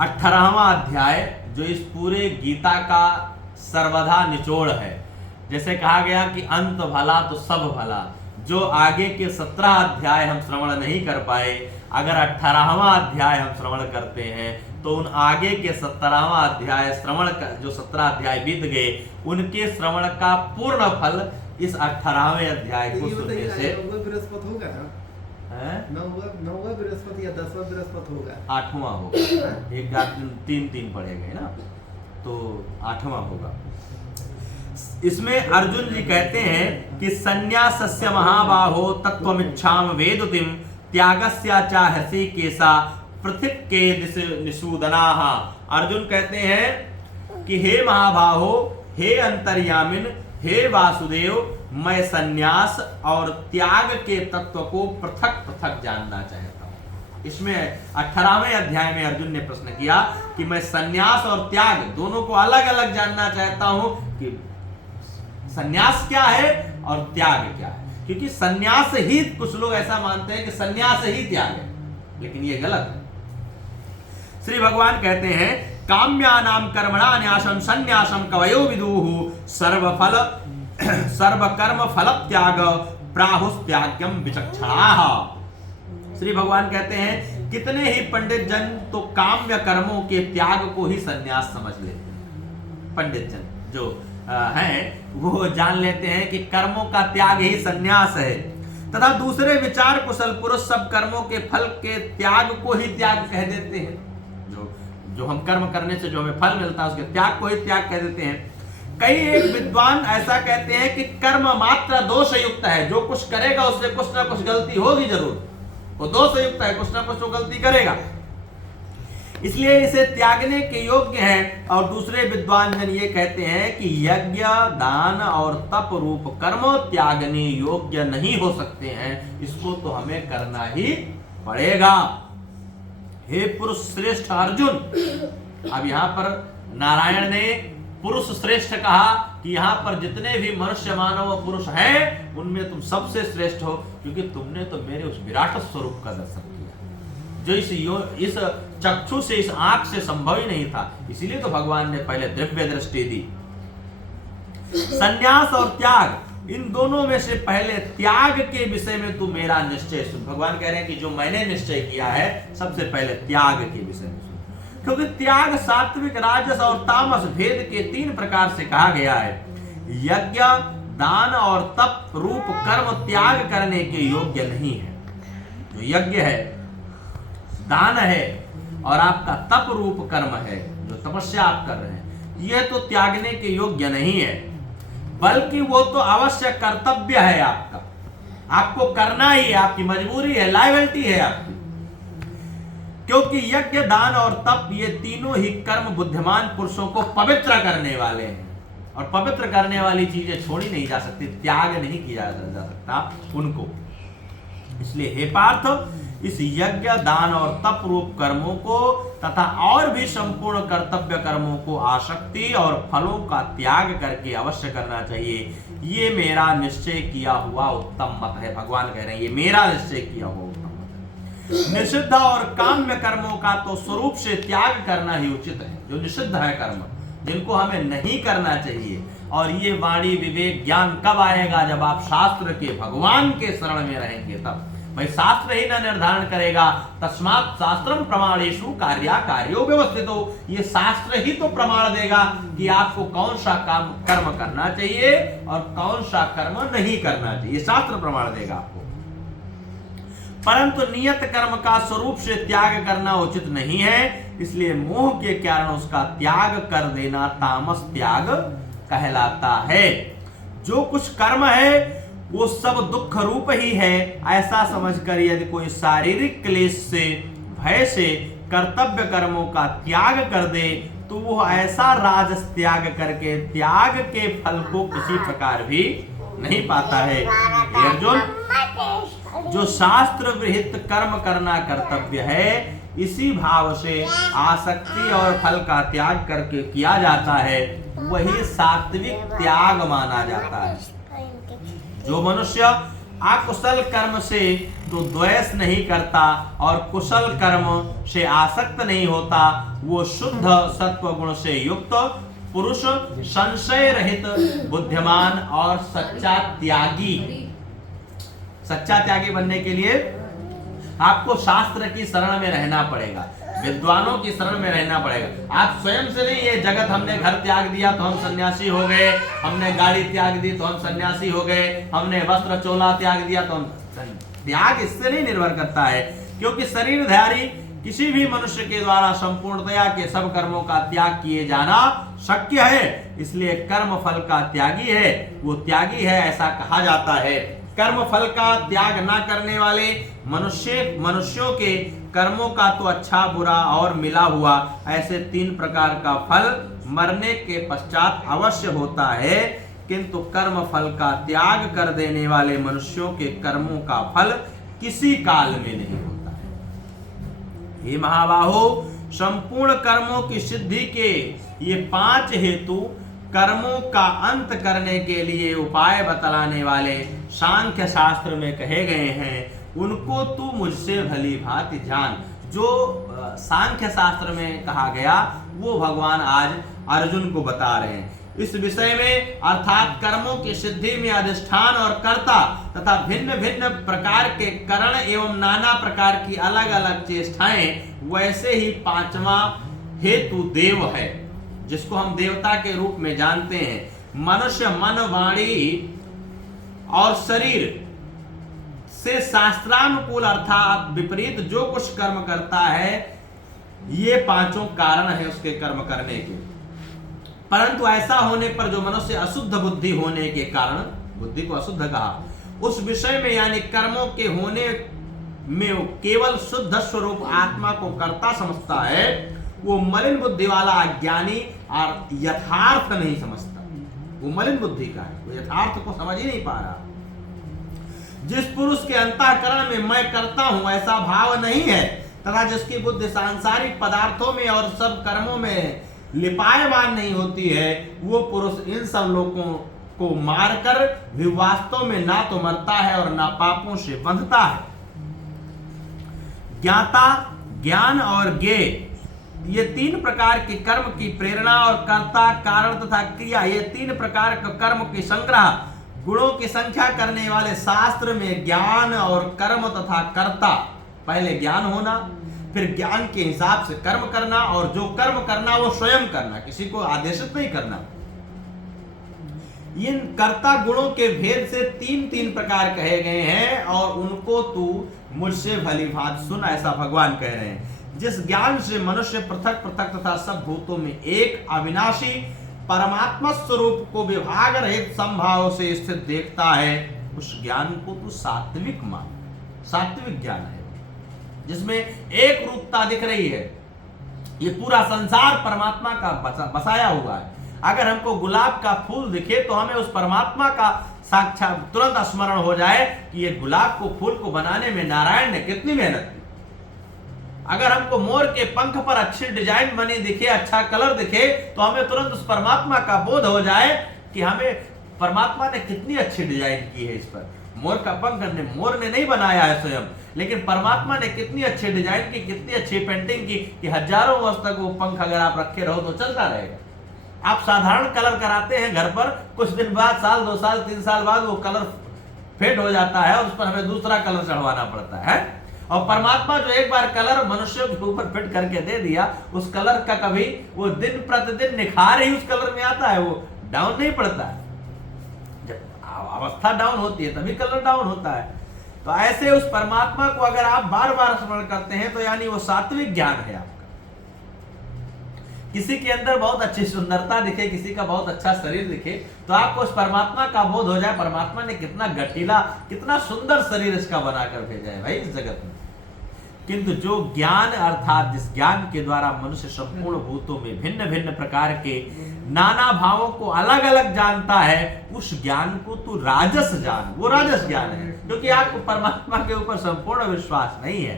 18वां अध्याय जो इस पूरे गीता का सर्वथा निचोड़ है। जैसे कहा गया कि अंत भला तो सब भला, जो आगे के 17 अध्याय हम श्रवण नहीं कर पाए, अगर 18वां अध्याय हम श्रवण करते हैं तो उन आगे के 17वां अध्याय श्रवण का, जो 17 अध्याय बीत गए उनके श्रवण का पूर्ण फल इस 18वें अध्याय को सुनने से। बृहस्पति होगा ना, 9वां बृहस्पति या 10वां बृहस्पति होगा, 8वां होगा, एक 3 पढ़ेंगे ना, तो 8वां होगा। इसमें अर्जुन जी कहते हैं कि संन्यासस्य महाबाहो तत्त्वमिच्छाम वेदुतिम त्यागस्याचाहसि केसा पृथक के निसूदनाः। अर्जुन कहते हैं कि हे महाबाहो, हे अंतर्यामिन, हे वासुदेव, मैं संन्यास और त्याग के तत्व को पृथक पृथक जानना चाहता हूं। इसमें 18वें अध्याय में अर्जुन ने प्रश्न किया कि मैं संन्यास और त्याग दोनों को अलग अलग जानना चाहता हूं कि संन्यास क्या है और त्याग क्या है, क्योंकि संन्यास ही, कुछ लोग ऐसा मानते हैं कि संन्यास ही त्याग है, लेकिन यह गलत है। श्री भगवान कहते हैं काम्यानाम कर्मणा न्यासम संन्यासम कवयो विदुः सर्व कर्म फल त्याग प्राहुस्त्याग्यम विचक्षणाः। श्री भगवान कहते हैं कितने ही पंडित जन तो काम्य कर्मों के त्याग को ही संन्यास समझ लेते हैं। पंडित जन जो हैं वो जान लेते हैं कि कर्मों का त्याग ही संन्यास है, तथा दूसरे विचार कुशल पुरुष सब कर्मों के फल के त्याग को ही त्याग कह देते हैं। जो हम कर्म करने से जो हमें फल मिलता है उसके त्याग को ही त्याग कह देते हैं। कई एक विद्वान ऐसा कहते हैं कि कर्म मात्र दोष युक्त है, जो कुछ करेगा उससे कुछ ना कुछ गलती होगी जरूर, वो दोष युक्त है, कुछ ना कुछ वो गलती करेगा, इसलिए इसे त्यागने के योग्य है। और दूसरे विद्वान जन ये कहते हैं कि यज्ञ, दान और तप रूप कर्म त्यागने योग्य नहीं हो सकते हैं, इसको तो हमें करना ही पड़ेगा। हे पुरुष श्रेष्ठ अर्जुन, अब यहाँ पर नारायण ने पुरुष श्रेष्ठ कहा कि यहाँ पर जितने भी मनुष्य मानव पुरुष हैं उनमें तुम सबसे श्रेष्ठ हो, क्योंकि तुमने तो मेरे उस विराट स्वरूप का दर्शन किया जो इस चक्षु से, इस आंख से संभव ही नहीं था। इसीलिए तो भगवान ने पहले दिव्य दृष्टि दी। संन्यास और त्याग, इन दोनों में से पहले त्याग के विषय में तू मेरा निश्चय सुन। भगवान कह रहे हैं कि जो मैंने निश्चय किया है सबसे पहले त्याग के विषय में सुन, क्योंकि त्याग सात्विक, राजस और तामस भेद के 3 प्रकार से कहा गया है। यज्ञ, दान और तप रूप कर्म त्याग करने के योग्य नहीं है। जो यज्ञ है, दान है और आपका तप रूप कर्म है, जो तपस्या आप कर रहे हैं, यह तो त्यागने के योग्य नहीं है, बल्कि वो तो अवश्य कर्तव्य है आपका, आपको करना ही है, आपकी मजबूरी है, लायबिलिटी है आपकी। क्योंकि यज्ञ, दान और तप ये तीनों ही कर्म बुद्धिमान पुरुषों को पवित्र करने वाले हैं, और पवित्र करने वाली चीजें छोड़ी नहीं जा सकती, त्याग नहीं किया जा सकता उनको। इसलिए हे पार्थ, इस यज्ञ, दान और तप रूप कर्मों को तथा और भी संपूर्ण कर्तव्य कर्मों को आसक्ति और फलों का त्याग करके अवश्य करना चाहिए। ये मेरा निश्चय किया हुआ उत्तम मत है। भगवान कह रहे हैं ये मेरा निश्चय किया हुआ उत्तम मत है। निषिद्ध और काम्य कर्मों का तो स्वरूप से त्याग करना ही उचित है। जो निषिद्ध है कर्म, जिनको हमें नहीं करना चाहिए, और ये वाणी विवेक ज्ञान कब आएगा? जब आप शास्त्र के, भगवान के शरण में रहेंगे तब। भाई शास्त्र ही ना निर्धारण करेगा, तस्मात् शास्त्रम प्रमाणेषु कार्यो व्यवस्थितो, ये शास्त्र ही तो प्रमाण देगा कि आपको कौन सा काम कर्म करना चाहिए और कौन सा कर्म नहीं करना चाहिए, शास्त्र प्रमाण देगा आपको। परंतु नियत कर्म का स्वरूप से त्याग करना उचित नहीं है, इसलिए मोह के कारण उसका त्याग कर देना तामस त्याग कहलाता है। जो कुछ कर्म है वो सब दुख रूप ही है, ऐसा समझकर यदि कोई शारीरिक क्लेश से, भय से कर्तव्य कर्मों का त्याग कर दे तो वो ऐसा राजस त्याग करके त्याग के फल को किसी प्रकार भी नहीं पाता है। अर्जुन, जो शास्त्र विहित कर्म करना कर्तव्य है, इसी भाव से आसक्ति और फल का त्याग करके किया जाता है, वही सात्विक त्याग माना जाता है। जो मनुष्य अकुशल कर्म से तो द्वेष नहीं करता और कुशल कर्म से आसक्त नहीं होता, वो शुद्ध सत्व गुण से युक्त पुरुष, संशय रहित, बुद्धिमान और सच्चा त्यागी। सच्चा त्यागी बनने के लिए आपको शास्त्र की शरण में रहना पड़ेगा, विद्वानों की शरण में रहना पड़ेगा। आप स्वयं से नहीं, ये जगत हमने घर त्याग दिया तो हम सन्यासी हो गए, हमने गाड़ी त्याग दी तो हम सन्यासी हो गए, हमने वस्त्र चोला त्याग दिया तो हम। त्याग इससे नहीं निर्भर करता है, क्योंकि शरीरधारी किसी भी मनुष्य के द्वारा संपूर्णतया के सब कर्मों का त्याग किए जाना शक्य है। इसलिए कर्म फल का त्यागी है, वो त्यागी है ऐसा कहा जाता है। कर्म फल का त्याग ना करने वाले मनुष्यों के कर्मों का तो अच्छा बुरा और मिला हुआ ऐसे 3 प्रकार का फल मरने के पश्चात अवश्य होता है, किंतु कर्म फल का त्याग कर देने वाले मनुष्यों के कर्मों का फल किसी काल में नहीं होता है। हे महाबाहो, संपूर्ण कर्मों की सिद्धि के ये 5 हेतु कर्मों का अंत करने के लिए उपाय बतलाने वाले सांख्य शास्त्र में कहे गए हैं, उनको तू मुझसे भली भांति जान। जो सांख्य शास्त्र में कहा गया वो भगवान आज अर्जुन को बता रहे हैं। इस विषय में अर्थात कर्मों की सिद्धि में अधिष्ठान और कर्ता तथा भिन्न भिन्न प्रकार के करण एवं नाना प्रकार की अलग अलग चेष्टाएं, वैसे ही 5वां हेतु देव है, जिसको हम देवता के रूप में जानते हैं। मनुष्य मन, वाणी और शरीर से शास्त्रानुकूल अर्थात विपरीत जो कुछ कर्म करता है, ये 5 कारण है उसके कर्म करने के। परंतु ऐसा होने पर जो मनुष्य अशुद्ध बुद्धि होने के कारण, बुद्धि को अशुद्ध कहा, उस विषय में यानी कर्मों के होने में केवल शुद्ध स्वरूप आत्मा को कर्ता समझता है, वो मलिन बुद्धि वाला अज्ञानी और यथार्थ नहीं समझता। वो मलिन बुद्धि का है, वो यथार्थ को समझ ही नहीं पा रहा। जिस पुरुष के अंतःकरण में मैं करता हूं ऐसा भाव नहीं है, तथा जिसकी बुद्धि सांसारिक पदार्थों में और सब कर्मों में लिपायमान नहीं होती है, वो पुरुष इन सब लोगों को मारकर भी वास्तव में ना तो मरता है और ना पापों से बंधता है। ज्ञाता, ज्ञान और ज्ञेय, ये 3 प्रकार की कर्म की प्रेरणा और कर्ता, कारण तथा क्रिया, ये 3 प्रकार के कर्म की संग्रह गुणों की संख्या करने वाले शास्त्र में ज्ञान और कर्म तथा कर्ता, पहले ज्ञान होना, फिर ज्ञान के हिसाब से कर्म करना, और जो कर्म करना वो स्वयं करना, किसी को आदेशित नहीं करना। इन कर्ता गुणों के भेद से 3 प्रकार कहे गए हैं, और उनको तू मुझसे भली भांति सुन, ऐसा भगवान कह रहे हैं। जिस ज्ञान से मनुष्य पृथक पृथक तथा सब भूतों में एक अविनाशी परमात्मा स्वरूप को विभाग रहित संभाव से स्थित देखता है, उस ज्ञान को तू सात्विक मान। सात्विक ज्ञान है जिसमें एक रूपता दिख रही है। ये पूरा संसार परमात्मा का बसाया हुआ है। अगर हमको गुलाब का फूल दिखे तो हमें उस परमात्मा का साक्षात तुरंत स्मरण हो जाए कि ये गुलाब को फूल को बनाने में नारायण ने कितनी मेहनत की। अगर हमको मोर के पंख पर अच्छी डिजाइन बनी दिखे, अच्छा कलर दिखे, तो हमें तुरंत उस परमात्मा का बोध हो जाए कि हमें परमात्मा ने कितनी अच्छी डिजाइन की है इस पर। मोर का पंख मोर ने नहीं बनाया है स्वयं, लेकिन परमात्मा ने कितनी अच्छी डिजाइन की, कितनी अच्छी पेंटिंग की कि हजारों वर्ष तक वो पंख अगर आप रखे रहो तो चलता रहेगा। आप साधारण कलर कराते हैं घर पर, कुछ दिन बाद, साल 2 साल 3 साल बाद वो कलर फेड हो जाता है और उस पर हमें दूसरा कलर चढ़वाना पड़ता है। और परमात्मा जो एक बार कलर मनुष्यों के ऊपर फिट करके दे दिया, उस कलर का कभी वो दिन प्रतिदिन निखार ही उस कलर में आता है, वो डाउन नहीं पड़ता है। जब अवस्था डाउन होती है तभी कलर डाउन होता है। तो ऐसे उस परमात्मा को अगर आप बार बार स्मरण करते हैं तो यानी वो सात्विक ज्ञान है आपका। किसी के अंदर बहुत अच्छी सुंदरता दिखे, किसी का बहुत अच्छा शरीर दिखे, तो आपको उस परमात्मा का बोध हो जाए, परमात्मा ने कितना गठीला, कितना सुंदर शरीर इसका बनाकर भेजा है भाई इस जगत में। किंतु जो ज्ञान अर्थात जिस ज्ञान के द्वारा मनुष्य संपूर्ण भूतों में भिन्न भिन्न प्रकार के नाना भावों को अलग अलग जानता है, उस ज्ञान को तू राजस जान। वो राजस ज्ञान है, क्योंकि आपको परमात्मा के ऊपर संपूर्ण विश्वास नहीं है।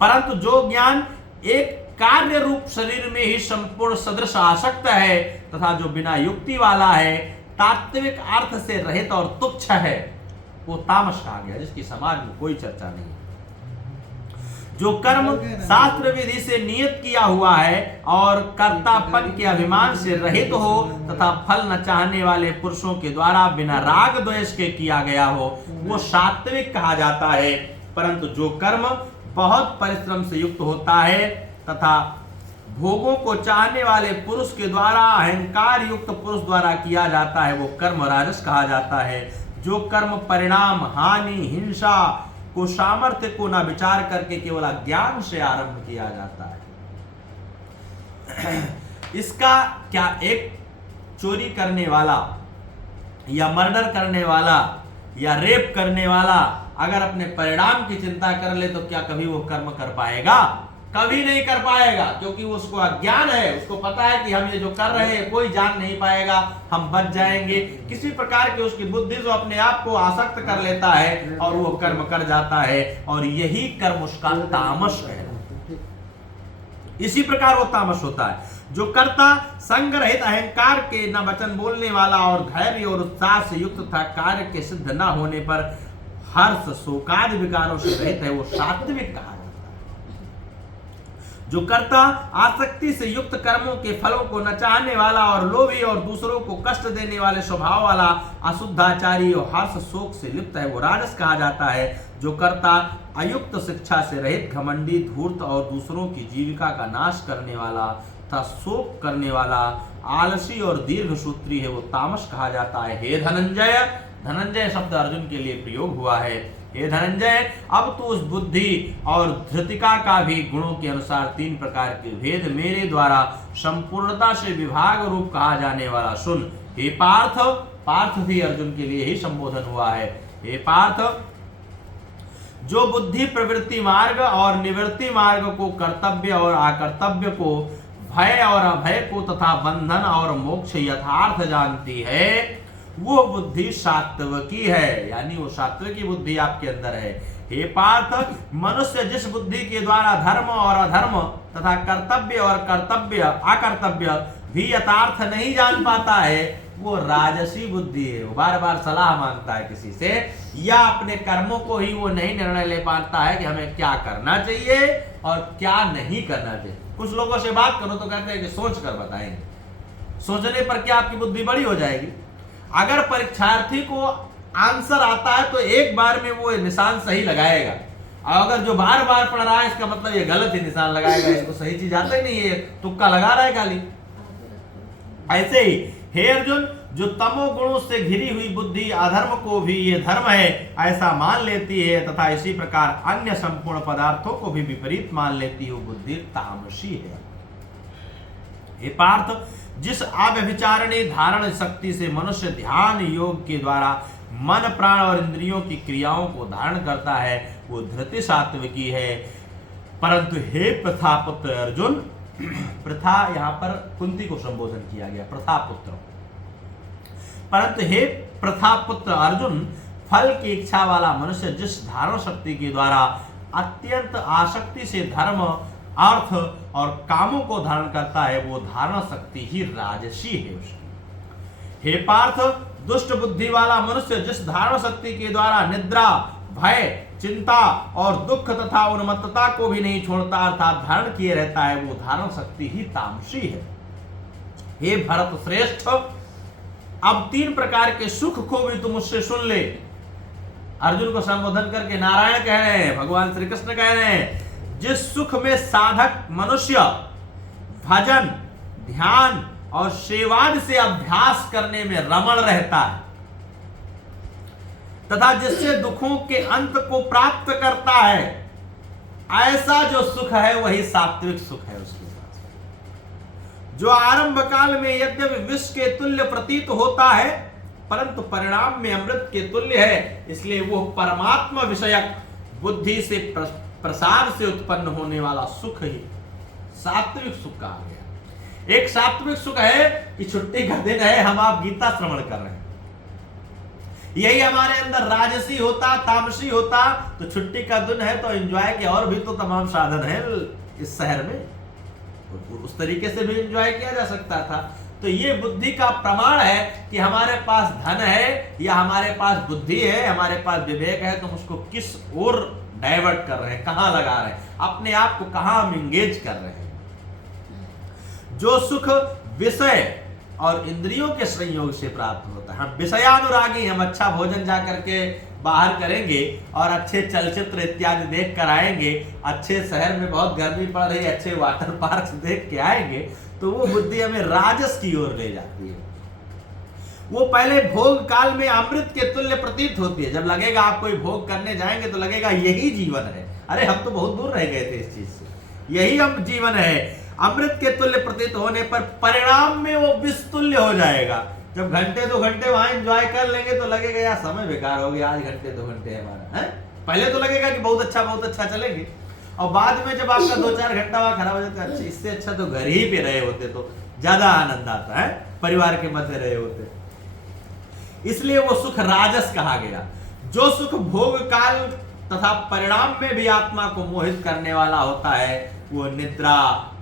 परंतु जो ज्ञान एक कार्य रूप शरीर में ही संपूर्ण सदृश आसक्त है तथा जो बिना युक्ति वाला है, तात्विक अर्थ से रहित और तुच्छ है, वो तामस कहा गया, जिसकी समाज में कोई चर्चा नहीं है। जो कर्म शास्त्र विधि से नियत किया हुआ है और कर्तापन के अभिमान से रहित हो तथा फल न चाहने वाले पुरुषों के द्वारा बिना राग द्वेष के किया गया हो, वो सात्विक कहा जाता है। परंतु जो कर्म बहुत परिश्रम से युक्त होता है तथा भोगों को चाहने वाले पुरुष के द्वारा अहंकार युक्त पुरुष द्वारा किया जाता है, वो कर्म राजस कहा जाता है। जो कर्म परिणाम, हानि, हिंसा को, सामर्थ्य को न विचार करके केवल अज्ञान से आरंभ किया जाता है। इसका क्या एक चोरी करने वाला या मर्डर करने वाला या रेप करने वाला अगर अपने परिणाम की चिंता कर ले तो क्या कभी वो कर्म कर पाएगा? कभी नहीं कर पाएगा, क्योंकि उसको अज्ञान है। उसको पता है कि हम ये जो कर रहे हैं कोई जान नहीं पाएगा, हम बच जाएंगे। किसी प्रकार की उसकी बुद्धि जो अपने आप को आसक्त कर लेता है और वो कर्म कर जाता है, और यही कर्म उसका तामस है। इसी प्रकार वो तामस होता है। जो कर्ता संग रहित, अहंकार के न वचन बोलने वाला और धैर्य और उत्साह से युक्त था, कार्य के सिद्ध न होने पर हर्ष शोकादि विकारों से रहित है, वो सात्विक कहा। जो कर्ता आसक्ति से युक्त कर्मों के फलों को न चाहने वाला और लोभी और दूसरों को कष्ट देने वाले स्वभाव वाला, अशुद्धाचारी और हर्ष शोक से लिप्त है, वो राजस कहा जाता है। जो कर्ता अयुक्त शिक्षा से रहित, घमंडी, धूर्त और दूसरों की जीविका का नाश करने वाला तथा शोक करने वाला, आलसी और दीर्घ सूत्री है, वो तामस कहा जाता है। हे धनंजय, धनंजय शब्द अर्जुन के लिए प्रयोग हुआ है। हे धनंजय, अब तो उस बुद्धि और धृतिका का भी गुणों के अनुसार 3 प्रकार के भेद मेरे द्वारा संपूर्णता से विभाग रूप कहा जाने वाला सुन। हे पार्थ, पार्थ भी अर्जुन के लिए ही संबोधन हुआ है। हे पार्थ, जो बुद्धि प्रवृत्ति मार्ग और निवृत्ति मार्ग को, कर्तव्य और अकर्तव्य को, भय और अभय को तथा बंधन और मोक्ष यथार्थ जानती है, वो बुद्धि सात्विकी है। यानी वो सात्विकी बुद्धि आपके अंदर है। हे पार्थ, मनुष्य जिस बुद्धि के द्वारा धर्म और अधर्म तथा कर्तव्य और कर्तव्य अकर्तव्य भी यथार्थ नहीं जान पाता है, वो राजसी बुद्धि है। वो बार बार सलाह मांगता है किसी से, या अपने कर्मों को ही वो नहीं निर्णय ले पाता है कि हमें क्या करना चाहिए और क्या नहीं करना चाहिए। कुछ लोगों से बात करो तो कहते हैं कि सोच कर बताएंगे। सोचने पर क्या आपकी बुद्धि बड़ी हो जाएगी? अगर परीक्षार्थी को आंसर आता है तो एक बार में वो निशान सही लगाएगा, और अगर जो बार बार पढ़ रहा है इसका मतलब ये गलत ही निशान लगाएगा, इसको सही चीज आता ही नहीं है, तुक्का लगा रहा है खाली। ऐसे ही हे अर्जुन, जो तमो गुणों से घिरी हुई बुद्धि अधर्म को भी ये धर्म है ऐसा मान लेती है तथा इसी प्रकार अन्य संपूर्ण पदार्थों को भी विपरीत मान लेती है, वो बुद्धि तामसी है। हे पार्थ, जिस अव्यभिचारिणी धारण शक्ति से मनुष्य ध्यान योग के द्वारा मन, प्राण और इंद्रियों की क्रियाओं को धारण करता है, वो धृति सात्विकी है। परंतु हे प्रथापुत्र अर्जुन, प्रथा यहाँ पर कुंती को संबोधन किया गया, प्रथापुत्र। परंतु हे प्रथापुत्र अर्जुन, फल की इच्छा वाला मनुष्य जिस धारण शक्ति के द्वारा अत्यंत आसक्ति से धर्म, अर्थ और कामों को धारण करता है, वो धारण शक्ति ही राजसी है उसकी। हे पार्थ, दुष्ट बुद्धि वाला मनुष्य जिस धारण शक्ति के द्वारा निद्रा, भय, चिंता और दुख तथा उन्मत्तता को भी नहीं छोड़ता अर्थात धारण किए रहता है, वो धारण शक्ति ही तामसी है। हे भरत श्रेष्ठ, अब 3 प्रकार के सुख को भी तुम मुझसे सुन ले। अर्जुन को संबोधन करके नारायण कह रहे हैं, भगवान श्री कृष्ण कह रहे हैं, जिस सुख में साधक मनुष्य भजन, ध्यान और सेवाद से अभ्यास करने में रमण रहता है तथा जिससे दुखों के अंत को प्राप्त करता है, ऐसा जो सुख है वही सात्विक सुख है उसके पास। जो आरंभ काल में यद्यपि विष के तुल्य प्रतीत होता है परंतु परिणाम में अमृत के तुल्य है, इसलिए वो परमात्मा विषयक बुद्धि से प्रसाद से उत्पन्न होने वाला सुख ही सात्विक सुख कहा गया। एक सात्विक सुख है कि छुट्टी का दिन है, हम आप गीता श्रवण कर रहे हैं, यही हमारे अंदर राजसी होता, तामसी होता तो छुट्टी का दिन है तो एंजॉय के और भी तो तमाम साधन है इस शहर में, उस तरीके से भी एंजॉय किया जा सकता था। तो ये बुद्धि का प्रमाण है कि हमारे पास धन है या हमारे पास बुद्धि है, हमारे पास विवेक है, तो हम उसको किस ओर डाइवर्ट कर रहे हैं, कहां लगा रहे हैं, अपने आप को कहां हम इंगेज कर रहे हैं। जो सुख विषय और इंद्रियों के संयोग से प्राप्त होता है, हम विषयानुरागी, हम अच्छा भोजन जा करके बाहर करेंगे और अच्छे चलचित्र इत्यादि देख कर आएंगे, अच्छे शहर में बहुत गर्मी पड़ रही है, अच्छे वाटर पार्क देख के आएंगे, तो वो बुद्धि हमें राजस की ओर ले जाती है। वो पहले भोग काल में अमृत के तुल्य प्रतीत होती है। जब लगेगा आप कोई भोग करने जाएंगे तो लगेगा यही जीवन है, अरे हम तो बहुत दूर रह गए थे इस चीज से, यही हम जीवन है। अमृत के तुल्य प्रतीत होने पर परिणाम में वो विष तुल्य हो जाएगा। जब घंटे 2 घंटे वहां एंजॉय कर लेंगे तो लगेगा यार समय बेकार हो गया, आज घंटे 2 घंटे हमारा है। पहले तो लगेगा कि बहुत अच्छा चलेंगे, और बाद में जब आपका 2-4 घंटा वहां खराब हो जाता है, अच्छा इससे अच्छा तो घर ही पे रहे होते तो ज्यादा आनंद आता है, परिवार के मध्य रहे होते। इसलिए वो सुख राजस कहा गया। जो सुख भोग काल तथा परिणाम में भी आत्मा को मोहित करने वाला होता है, वो निद्रा,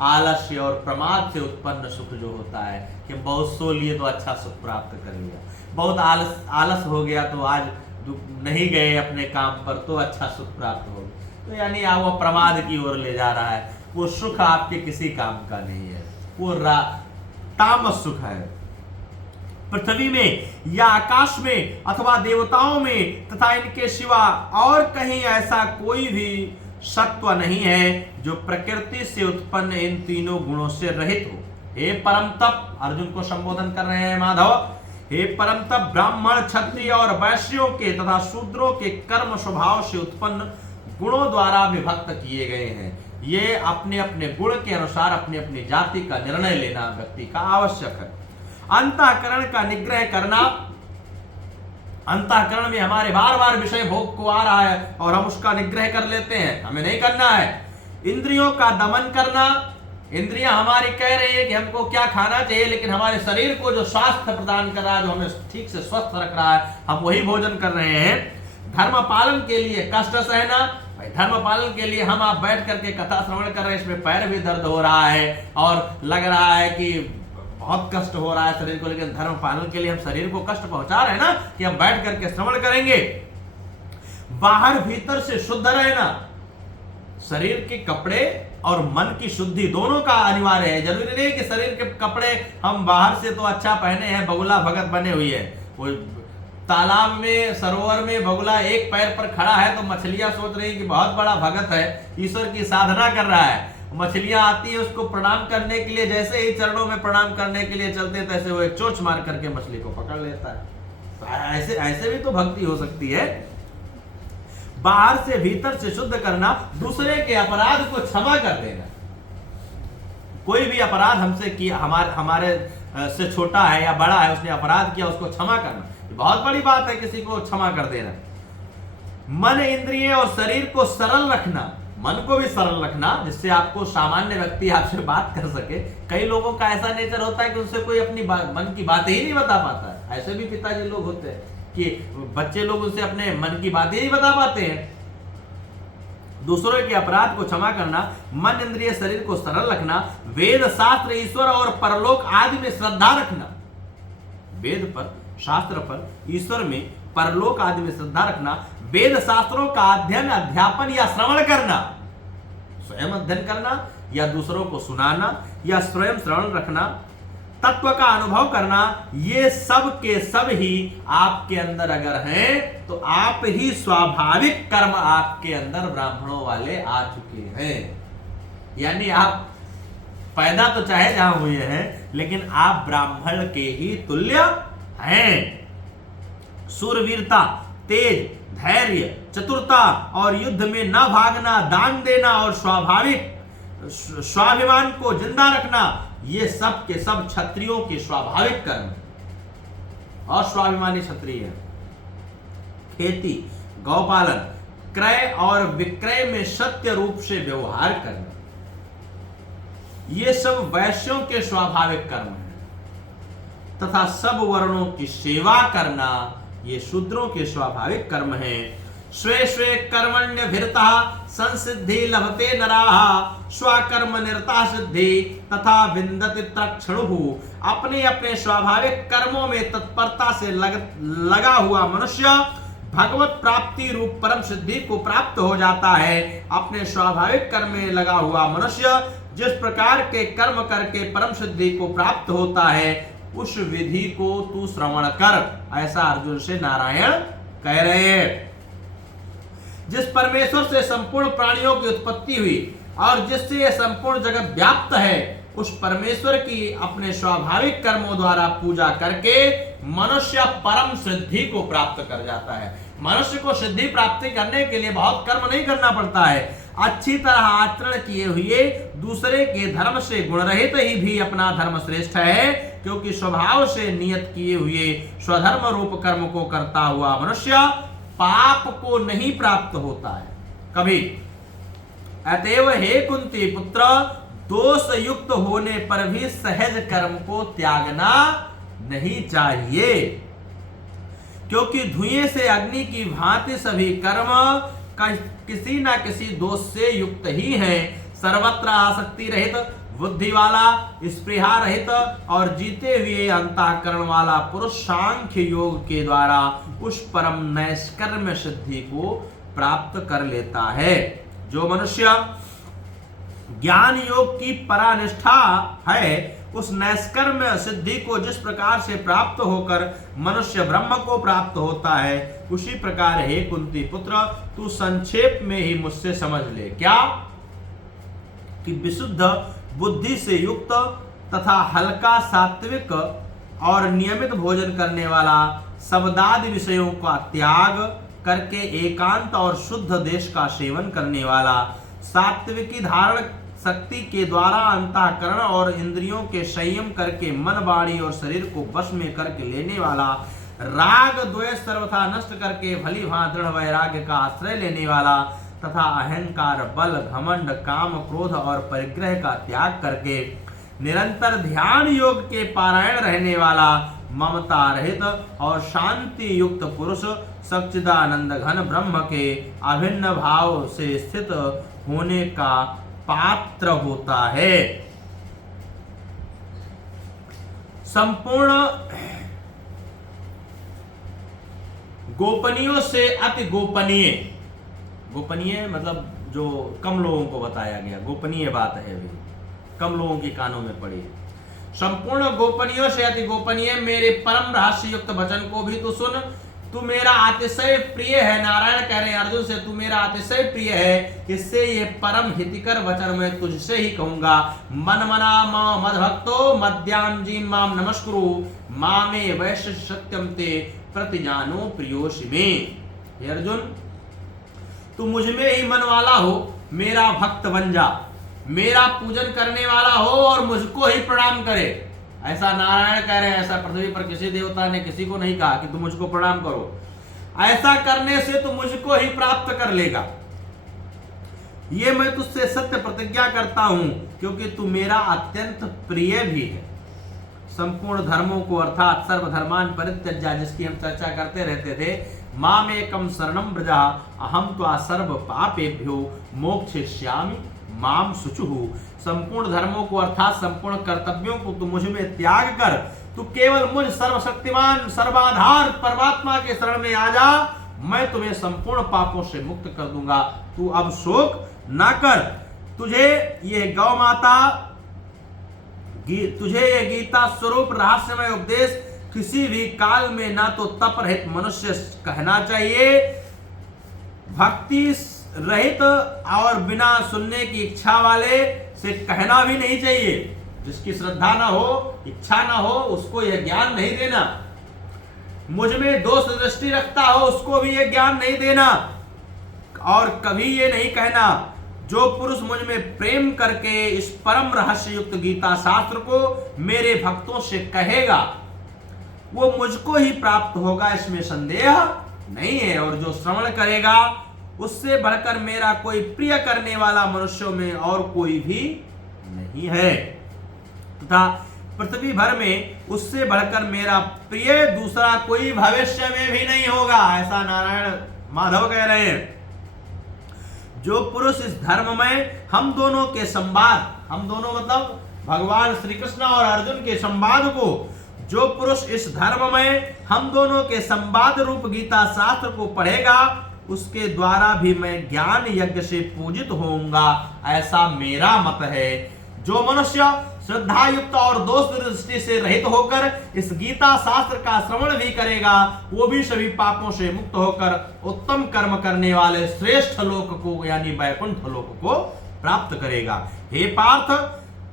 आलस्य और प्रमाद से उत्पन्न सुख जो होता है कि बहुत सो लिए तो अच्छा सुख प्राप्त कर लिया, बहुत आलस हो गया तो आज नहीं गए अपने काम पर तो अच्छा सुख प्राप्त हो गया, तो यानी वो प्रमाद की ओर ले जा रहा है। वो सुख आपके किसी काम का नहीं है, वो तामस सुख है। पृथ्वी में या आकाश में अथवा देवताओं में तथा इनके सिवा और कहीं ऐसा कोई भी सत्व नहीं है जो प्रकृति से उत्पन्न इन तीनों गुणों से रहित हो। हे परम तप, अर्जुन को संबोधन कर रहे हैं माधव, हे परम तप, ब्राह्मण, क्षत्रिय और वैश्यों के तथा शूद्रों के कर्म स्वभाव से उत्पन्न गुणों द्वारा विभक्त किए गए हैं। ये अपने अपने गुण के अनुसार अपनी अपनी जाति का निर्णय लेना व्यक्ति का आवश्यक है। अंतःकरण का निग्रह करना, अंतःकरण में हमारे बार बार विषय भोग को आ रहा है और हम उसका निग्रह कर लेते हैं, हमें नहीं करना है। इंद्रियों का दमन करना, इंद्रियां हमारी कह रही है कि हमको क्या खाना चाहिए, लेकिन हमारे शरीर को जो स्वास्थ्य प्रदान कर रहा है, जो हमें ठीक से स्वस्थ रख रहा है, हम वही भोजन कर रहे हैं। धर्म पालन के लिए कष्ट सहना, भाई धर्म पालन के लिए हम आप बैठ करके कथा श्रवण कर रहे हैं, इसमें पैर भी दर्द हो रहा है और लग रहा है कि बहुत कष्ट हो रहा है शरीर को, लेकिन धर्म पालन के लिए हम शरीर को कष्ट पहुंचा रहे हैं ना कि हम बैठ करके श्रवण करेंगे। बाहर भीतर से शुद्ध रहना, शरीर के कपड़े और मन की शुद्धि दोनों का अनिवार्य है। जरूरी नहीं कि शरीर के कपड़े हम बाहर से तो अच्छा पहने हैं, बगुला भगत बने हुई है। वो तालाब में, सरोवर में बगुला एक पैर पर खड़ा है तो मछलियां सोच रही कि बहुत बड़ा भगत है, ईश्वर की साधना कर रहा है। मछलियां आती है उसको प्रणाम करने के लिए, जैसे ही चरणों में प्रणाम करने के लिए चलते तैसे वो एक चोंच मार करके मछली को पकड़ लेता है। ऐसे भी तो भक्ति हो सकती है। बाहर से भीतर से शुद्ध करना, दूसरे के अपराध को क्षमा कर देना। कोई भी अपराध हमसे किया, हमारे से छोटा है या बड़ा है, उसने अपराध किया, उसको क्षमा करना बहुत बड़ी बात है, किसी को क्षमा कर देना। मन, इंद्रिय और शरीर को सरल रखना, मन को भी सरल रखना जिससे आपको सामान्य व्यक्ति आपसे बात कर सके। कई लोगों का ऐसा नेचर होता है कि उनसे कोई अपनी मन की बातें ही नहीं बता पाता है। ऐसे भी पिताजी लोग होते हैं कि बच्चे लोग उनसे अपने मन की बातें ही बता पाते हैं। दूसरों के अपराध को क्षमा करना, मन, इंद्रिय, शरीर को सरल रखना, वेद, शास्त्र, ईश्वर और परलोक आदि में श्रद्धा रखना। वेद पर, शास्त्र पर, ईश्वर में, परलोक आदि में श्रद्धा रखना। वेद शास्त्रों का अध्ययन, अध्यापन या श्रवण करना, स्वयं अध्ययन करना या दूसरों को सुनाना या स्वयं श्रवण रखना। तत्व का अनुभव करना, ये सब के सब ही आपके अंदर अगर हैं तो आप ही स्वाभाविक कर्म आपके अंदर ब्राह्मणों वाले आ चुके हैं। यानी आप पैदा तो चाहे जहां हुए हैं, लेकिन आप ब्राह्मण के ही तुल्य हैं। सूरवीरता, तेज, धैर्य, चतुरता और युद्ध में न भागना, दान देना और स्वाभिमान को जिंदा रखना, ये सब के सब क्षत्रियों के स्वाभाविक कर्म और स्वाभिमानी क्षत्रिय है। खेती, गौपालन, क्रय और विक्रय में सत्य रूप से व्यवहार करना, ये सब वैश्यों के स्वाभाविक कर्म हैं। तथा सब वर्णों की सेवा करना, ये शूद्रों के स्वाभाविक कर्म हैं। स्वे स्वे कर्मण्यभिरतः संसिद्धि लभते नराः स्वकर्म निरता सिद्धि तथा विन्दति तत्क्षणुः, अपने अपने स्वाभाविक कर्मों में तत्परता से लगा हुआ मनुष्य भगवत प्राप्ति रूप परम सिद्धि को प्राप्त हो जाता है। अपने स्वाभाविक कर्म में लगा हुआ मनुष्य जिस प्रकार के कर्म करके परम सिद्धि को प्राप्त होता है, उस विधि को तू श्रवण कर, ऐसा अर्जुन से नारायण कह रहे हैं। जिस परमेश्वर से संपूर्ण प्राणियों की उत्पत्ति हुई और जिससे यह संपूर्ण जगत व्याप्त है, उस परमेश्वर की अपने स्वाभाविक कर्मों द्वारा पूजा करके मनुष्य परम सिद्धि को प्राप्त कर जाता है। मनुष्य को सिद्धि प्राप्ति करने के लिए बहुत कर्म नहीं करना पड़ता है। अच्छी तरह आचरण किए हुए दूसरे के धर्म से गुण रहित ही भी अपना धर्म श्रेष्ठ है, क्योंकि स्वभाव से नियत किए हुए स्वधर्म रूप कर्म को करता हुआ मनुष्य पाप को नहीं प्राप्त होता है कभी। अतएव हे कुंती पुत्र, दोष युक्त होने पर भी सहज कर्म को त्यागना नहीं चाहिए, क्योंकि धुएं से अग्नि की भांति सभी कर्म किसी न किसी दोष से युक्त ही हैं। सर्वत्र आसक्ति रहित, बुद्धि वाला, स्पृहा रहित और जीते हुए अंतःकरण वाला पुरुष सांख्य योग के द्वारा उस परम नैष्कर्म्य सिद्धि को प्राप्त कर लेता है। जो मनुष्य ज्ञान योग की परानिष्ठा है, उस नैष्कर्म्य सिद्धि को जिस प्रकार से प्राप्त होकर मनुष्य ब्रह्म को प्राप्त होता है, उसी प्रकार हे कुंती पुत्र, तू संक्षेप में ही मुझसे समझ ले। क्या कि विशुद्ध बुद्धि से युक्त तथा हल्का सात्विक और नियमित भोजन करने वाला, शब्दादि विषयों का त्याग करके एकांत और शुद्ध देश का सेवन करने वाला, सात्विकी धारण शक्ति के द्वारा अंतःकरण और इंद्रियों के संयम करके मन, वाणी और शरीर को वश में करके लेने वाला, राग द्वेष सर्वथा नष्ट करके भली भांति दृढ़ वैराग्य का आश्रय लेने वाला तथा अहंकार, बल, घमंड, काम, क्रोध और परिग्रह का त्याग करके निरंतर ध्यान योग के पारायण रहने वाला, ममता रहित और शांति युक्त पुरुष सच्चिदानंद घन ब्रह्म के अभिन्न भाव से स्थित होने का पात्र होता है। संपूर्ण गोपनीयों से अति गोपनीय, गोपनीय मतलब जो कम लोगों को बताया गया, गोपनीय बात है, अभी कम लोगों के कानों में पड़ी। संपूर्ण गोपनीयों से अति गोपनीय मेरे परम रहस्य युक्त वचन को भी तू सुन। तू मेरा अतिशय प्रिय है, नारायण कह रहे हैं अर्जुन से, तू मेरा अतिशय प्रिय है, इससे ये परम हितकर वचन मैं तुझसे ही कहूंगा। मन मना मम मद्भक्तो मद्याम जी माम नमस्कुरु मामे वैश्य सत्यम ते प्रतिजानो प्रियोषि में। हे अर्जुन, तू मुझ में ही मन वाला हो, मेरा भक्त बन जा, मेरा पूजन करने वाला हो और मुझको ही प्रणाम करे। ऐसा नारायण कह रहे हैं, ऐसा पृथ्वी पर किसी देवता ने किसी को नहीं कहा कि तुम मुझको प्रणाम करो। ऐसा करने से तू मुझको ही प्राप्त कर लेगा, ये मैं तुझसे सत्य प्रतिज्ञा करता हूं, क्योंकि तू मेरा अत्यंत प्रिय भी है। संपूर्ण धर्मों को अर्थात सर्वधर्मान परित्यज्य, जिसकी हम चर्चा करते रहते थे, माम एकम शरणम व्रजा अहम त्वा सर्व पापेभ्यो मोक्षयिष्यामि माम शुचुहु। संपूर्ण धर्मों को अर्थात संपूर्ण कर्तव्यों को तू मुझ में त्याग कर, तू केवल मुझ सर्वशक्तिमान सर्वाधार परमात्मा के शरण में आ जा, मैं तुम्हें संपूर्ण पापों से मुक्त कर दूंगा। तू अब शोक ना कर। तुझे ये गौ माता, तुझे ये गीता स्वरूप रहस्यमय उपदेश किसी भी काल में ना तो तप रहित मनुष्य कहना चाहिए, भक्ति रहित और बिना सुनने की इच्छा वाले से कहना भी नहीं चाहिए। जिसकी श्रद्धा ना हो, इच्छा ना हो, उसको यह ज्ञान नहीं देना। मुझ में दोष दृष्टि रखता हो, उसको भी यह ज्ञान नहीं देना। और कभी ये नहीं कहना, जो पुरुष मुझ में प्रेम करके इस परम रहस्य युक्त गीता शास्त्र को मेरे भक्तों से कहेगा, वो मुझको ही प्राप्त होगा, इसमें संदेह नहीं है। और जो श्रवण करेगा, उससे बढ़कर मेरा कोई प्रिय करने वाला मनुष्यों में और कोई भी नहीं है, तथा पृथ्वी भर में उससे बढ़कर मेरा प्रिय दूसरा कोई भविष्य में भी नहीं होगा। ऐसा नारायण माधव कह रहे हैं। जो पुरुष इस धर्म में हम दोनों के संवाद, हम दोनों मतलब भगवान श्री कृष्ण और अर्जुन के संवाद को, जो पुरुष इस धर्म में हम दोनों के संवाद रूप गीता शास्त्र को पढ़ेगा, उसके द्वारा भी मैं ज्ञान यज्ञ से पूजित होऊंगा, ऐसा मेरा मत है। जो मनुष्य श्रद्धा युक्त और दोष दृष्टि से रहित होकर इस गीता शास्त्र का श्रवण भी करेगा, वो भी सभी पापों से मुक्त होकर उत्तम कर्म करने वाले श्रेष्ठ लोक को यानी वैकुंठ लोक को प्राप्त करेगा। हे पार्थ,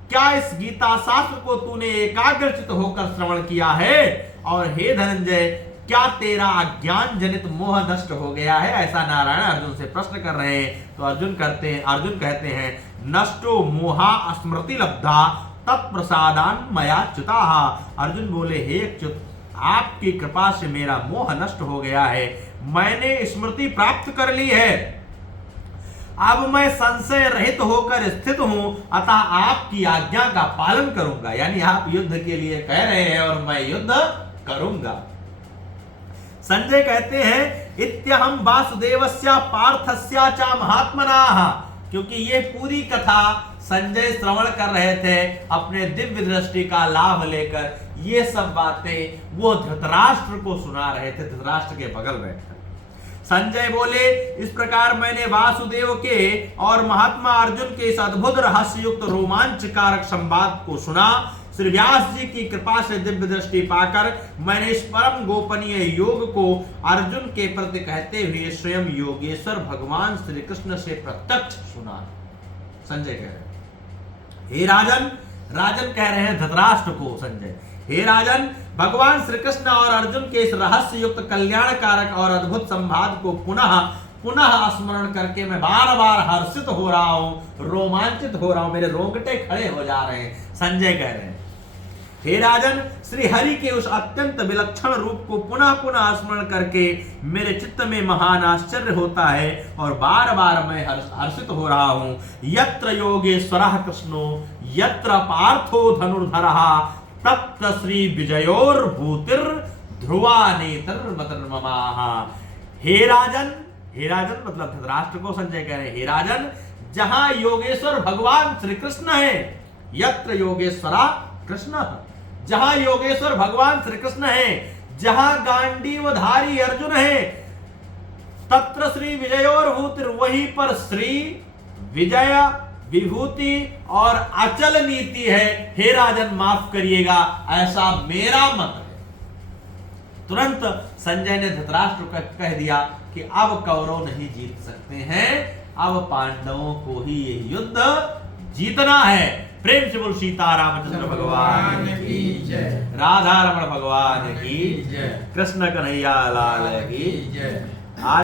क्या इस गीता शास्त्र को तूने एकाग्रचित होकर श्रवण किया है? और हे धनंजय, क्या तेरा अज्ञान जनित मोह नष्ट हो गया है? ऐसा नारायण अर्जुन से प्रश्न कर रहे हैं। तो अर्जुन कहते हैं नष्टो मोहा स्मृति लब्धा तत्प्रसादान मया च्युताः। अर्जुन बोले, हे च्युत, आपकी कृपा से मेरा मोह नष्ट हो गया है, मैंने स्मृति प्राप्त कर ली है, अब मैं संशय रहित होकर स्थित हूं, अतः आपकी आज्ञा का पालन करूंगा। यानी आप युद्ध के लिए कह रहे हैं और मैं युद्ध करूंगा। संजय कहते हैं इत्यहम वासुदेवस्य पार्थस्य च महात्मनाः, क्योंकि ये पूरी कथा संजय श्रवण कर रहे थे अपने दिव्य दृष्टि का लाभ लेकर, ये सब बातें वो धृतराष्ट्र को सुना रहे थे, धृतराष्ट्र के बगल बैठकर। संजय बोले, इस प्रकार मैंने वासुदेव के और महात्मा अर्जुन के इस अद्भुत रहस्य युक्त रोमांचकारक संवाद को सुना। श्री व्यास जी की कृपा से दिव्य दृष्टि पाकर मैंने इस परम गोपनीय योग को अर्जुन के प्रति कहते हुए स्वयं योगेश्वर भगवान श्री कृष्ण से प्रत्यक्ष सुना। संजय कह रहे, हे राजन, राजन कह रहे हैं धृतराष्ट्र को संजय, हे राजन, भगवान श्री कृष्ण और अर्जुन के इस रहस्य युक्त कल्याणकारक और अद्भुत संवाद को पुनः पुनः स्मरण करके मैं बार बार हर्षित हो रहा हूं, रोमांचित हो रहा हूं, मेरे रोंगटे खड़े हो जा रहे हैं। संजय कह रहे हैं, हे राजन, श्री हरि के उस अत्यंत विलक्षण रूप को पुनः पुनः स्मरण करके मेरे चित्त में महान आश्चर्य होता है और बार बार मैं हर्षित हो रहा हूं। यत्र योगेश्वरः कृष्णो यत्र पार्थो धनुर्धरः तप्त श्री विजयोर भूतिर ध्रुवा नेतर्मतर्ममाः। हे राजन, हे राजन मतलब धृतराष्ट्र को संजय कह रहे हैं, हे राजन, जहां योगेश्वर भगवान श्री कृष्ण है, यत्र योगेश्वरा कृष्ण, जहां योगेश्वर भगवान श्री कृष्ण है, जहां गांडीवधारी अर्जुन है, तत्र श्री विजयोर भूतिर, वहीं पर श्री विजय विभूति और अचल नीति है। हे राजन माफ करिएगा, ऐसा मेरा मत है। तुरंत संजय ने धृतराष्ट्र को कह दिया कि अब कौरव नहीं जीत सकते हैं, अब पांडवों को ही ये युद्ध जीतना है। प्रेम से बोल सीतारामचंद्र भगवान की जय, राधा रमण भगवान की जय, कृष्ण कन्हैया लाल की जय।